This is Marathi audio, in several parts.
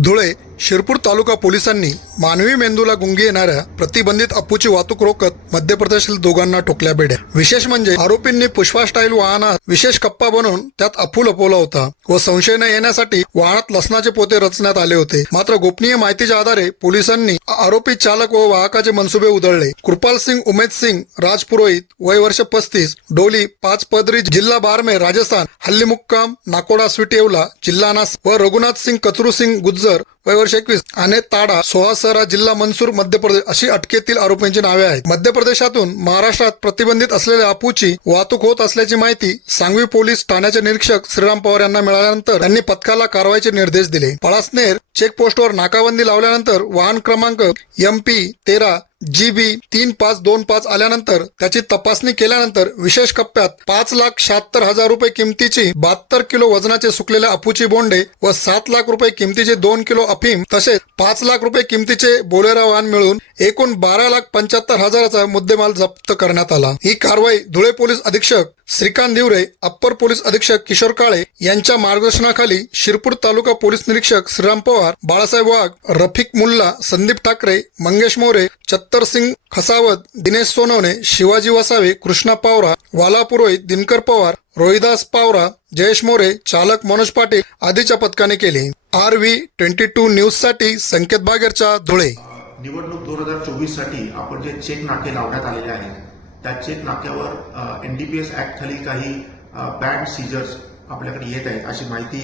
धुळे शिरपूर तालुका पोलिसांनी मानवी मेंदूला गुंगी येणाऱ्या प्रतिबंधित अप्पूची वाहतूक रोखत मध्य प्रदेशातील दोघांना ठोकल्या बेड्या. विशेष म्हणजे आरोपींनी पुष्पा स्टाईल वाहनात विशेष कप्पा बनवून त्यात अफू लपवला होता व संशय न येण्यासाठी वाहनात लसणाचे पोते रचण्यात आले होते. मात्र गोपनीय माहितीच्या आधारे पोलिसांनी आरोपी चालक व वाहकाचे मनसुबे उधळले. कृपाल सिंग उमेद सिंग राज पुरोहित वय वर्ष पस्तीस डोली पाच पदरी जिल्हा बारमे राजस्थान हल्ली मुक्काम नाकोडा स्वीट येवला जिल्हा नास व रघुनाथ सिंग कचरू सिंग गुज्जर वय वर्ष एकवीस. आणि ताडा सोहासरा जिल्हा मनसूर मध्य प्रदेश अशी अटकेतील आरोपींची नावे आहेत. मध्य प्रदेशातून महाराष्ट्रात प्रतिबंधित असलेल्या अपूची वाहतूक होत असल्याची माहिती सांगवी पोलीस ठाण्याचे निरीक्षक श्रीराम पवार यांना मिळाल्यानंतर त्यांनी पथकाला कारवाईचे निर्देश दिले. पळासनेर चेकपोस्टवर नाकाबंदी लावल्यानंतर वाहन क्रमांक एम पी तेरा जी बी तीन पाच दोन पाच आल्यानंतर त्याची तपासणी केल्यानंतर विशेष कप्प्यात पाच लाख शहात्तर हजार रुपये किमतीची बहात्तर किलो वजनाचे सुकलेल्या अफूची बोंडे व सात लाख रुपये किमतीचे दोन किलो अफीम तसेच पाच लाख रुपये किमतीचे बोलेरा वाहन मिळून एकूण बारा लाख पंच्याहत्तर हजाराचा मुद्देमाल जप्त करण्यात आला. ही कारवाई धुळे पोलीस अधीक्षक श्रीकांत दिवरे अप्पर पोलीस अधीक्षक किशोर काळे यांच्या मार्गदर्शनाखाली शिरपूर तालुका पोलीस निरीक्षक श्रीराम पवार बाळासाहेब वाघ रफिक मुल्ला संदीप ठाकरे मंगेश मोरे चत्तर सिंग खसावत दिनेश सोनवणे शिवाजी वसावे कृष्णा पावरा वाला पुरोहित दिनकर पवार रोहिदास पावरा जयेश मोरे चालक मनोज पाटील आदीच्या पथकाने केली. आर व्ही ट्वेंटी टू न्यूजसाठी संकेत बागेरच्या धुळे. निवडणूक दोन हजार चोवीससाठी आपण जे चेक नाके लावण्यात आलेले आहेत त्या चेक नाक्यावर एनडीपीएस ऍक्ट खाली काही बँड सीजर्स आपल्याकडे येत आहेत अशी माहिती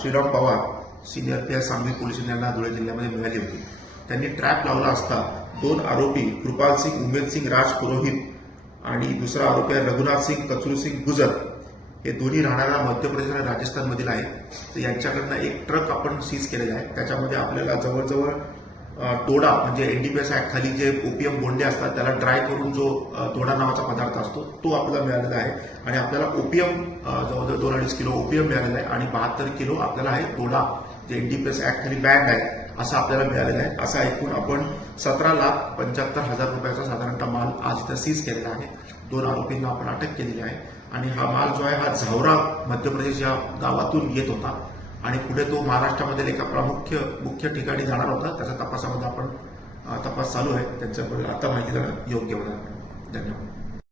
Shriram Pawar senior P S Sangli police यांना धुळे जिल्ह्यामध्ये मिळाली होती. त्यांनी ट्रॅप लावला असता दोन आरोपी कृपाल सिंग उमेद सिंग राज पुरोहित आणि दुसरा आरोपी आहे रघुनाथ सिंग कचरू सिंग गुजर. हे दोन्ही राहणारा मध्य प्रदेश आणि राजस्थानमधील आहेत. तर यांच्याकडनं एक ट्रक आपण सीज केलेला आहे. त्याच्यामध्ये आपल्याला जवळजवळ तोडा म्हणजे एनडीपीएस ऍक्ट खाली जे ओपीएम बोंडे असतात त्याला ड्राय करून जो अ, तोडा नावाचा पदार्थ असतो तो आपल्याला मिळालेला आहे. आणि आपल्याला ओपीएम जवळजवळ दोन अडीच किलो ओपीएम मिळालेला आहे आणि बहात्तर किलो आपल्याला आहे तोडा जे एनडीपीएस ऍक्ट खाली बँड आहे असं आपल्याला मिळालेलं आहे. असा एकूण आपण सतरा लाख पंच्याहत्तर हजार रुपयाचा साधारणतः माल आज इथं सीज केलेला आहे. दोन आरोपींना आपण अटक केलेली आहे. आणि हा माल जो आहे हा झावरा मध्य प्रदेश या गावातून येत होता. आणि पुढे तो महाराष्ट्रामधील एका प्रामुख्य मुख्य ठिकाणी जाणार होता. त्याच्या तपासामध्ये आपण तपास चालू आहे. त्यांच्याबद्दल आता माहिती देणं योग्य होणार. धन्यवाद.